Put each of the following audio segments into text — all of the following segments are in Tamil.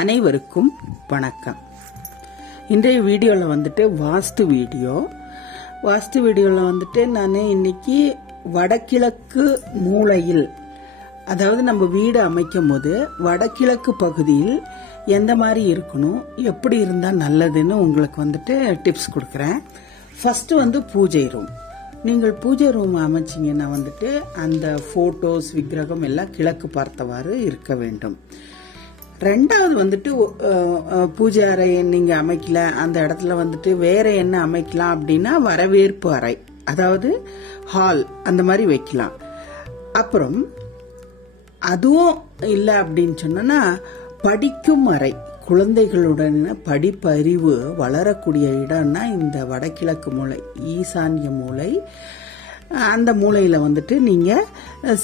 அனைவருக்கும் வணக்கம். இன்றைய வீடியோவில் வந்துட்டு வாஸ்து வீடியோவில் வந்துட்டு நான் இன்னைக்கு வடகிழக்கு மூலையில், அதாவது நம்ம வீடு அமைக்கும் போது வடகிழக்கு பகுதியில் எந்த மாதிரி இருக்கணும், எப்படி இருந்தால் நல்லதுன்னு உங்களுக்கு வந்துட்டு டிப்ஸ் கொடுக்குறேன். ஃபர்ஸ்ட் வந்து பூஜை ரூம். நீங்கள் பூஜை ரூம் அமைச்சிங்கன்னா வந்துட்டு அந்த போட்டோஸ் விக்கிரகம் எல்லாம் கிழக்கு பார்த்தவாறு இருக்க வேண்டும். ரெண்டாவது வந்துட்டு பூஜை அறை நீங்க அமைக்கல, அந்த இடத்துல வந்துட்டு வேற என்ன அமைக்கலாம் அப்படின்னா வரவேற்பு அறை, அதாவது ஹால் அந்த மாதிரி வைக்கலாம். அப்புறம் அதுவும் இல்லை அப்படின்னு சொன்னா படிக்கும் அறை, குழந்தைகளுடன் படிப்பறிவு வளரக்கூடிய இடம்னா இந்த வடகிழக்கு மூலை, ஈசான்ய மூலை. அந்த மூலையில வந்துட்டு நீங்க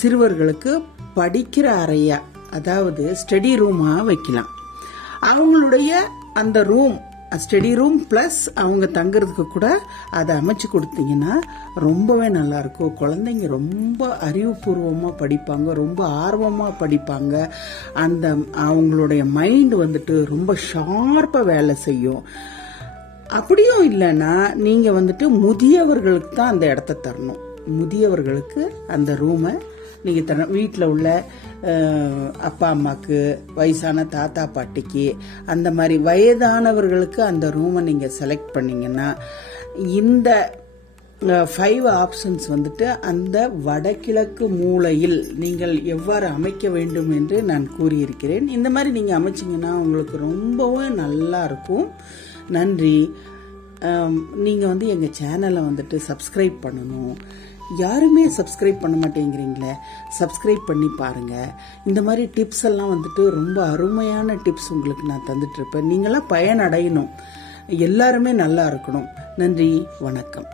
சிறுவர்களுக்கு படிக்கிற அறையா, அதாவது ஸ்டடி ரூமா வைக்கலாம். அவங்களுடைய அந்த ரூம், ஸ்டடி ரூம் பிளஸ் அவங்க தங்குறதுக்கு கூட அதை அமைச்சு கொடுத்தீங்கன்னா ரொம்பவே நல்லா இருக்கும். குழந்தைங்க ரொம்ப அறிவுபூர்வமா படிப்பாங்க, ரொம்ப ஆர்வமா படிப்பாங்க. அந்த அவங்களுடைய மைண்ட் வந்துட்டு ரொம்ப ஷார்ப்பா வேலை செய்யும். அப்படியும் இல்லைன்னா நீங்க வந்துட்டு முதியவர்களுக்கு தான் அந்த இடத்த தரணும். முதியவர்களுக்கு அந்த ரூமை நீங்க தரணும். வீட்டில் உள்ள அப்பா அம்மாக்கு, வயசான தாத்தா பாட்டிக்கு, அந்த மாதிரி வயதானவர்களுக்கு அந்த ரூமை நீங்க செலக்ட் பண்ணீங்கன்னா இந்த 5 ஆப்ஷன்ஸ் வந்துட்டு அந்த வடகிழக்கு மூலையில் நீங்கள் எவ்வாறு அமைக்க வேண்டும் என்று நான் கூறியிருக்கிறேன். இந்த மாதிரி நீங்க அமைச்சீங்கன்னா உங்களுக்கு ரொம்பவும் நல்லா இருக்கும். நன்றி. நீங்க வந்து எங்க சேனலை வந்துட்டு சப்ஸ்கிரைப் பண்ணணும். யாருமே சப்ஸ்கிரைப் பண்ண மாட்டேங்கிறீங்களே, சப்ஸ்கிரைப் பண்ணி பாருங்க. இந்த மாதிரி டிப்ஸ் எல்லாம் வந்துட்டு ரொம்ப அருமையான டிப்ஸ் உங்களுக்கு நான் தந்துட்டு இருப்பேன். நீங்களாம் பயனடையணும், எல்லாருமே நல்லா இருக்கணும். நன்றி, வணக்கம்.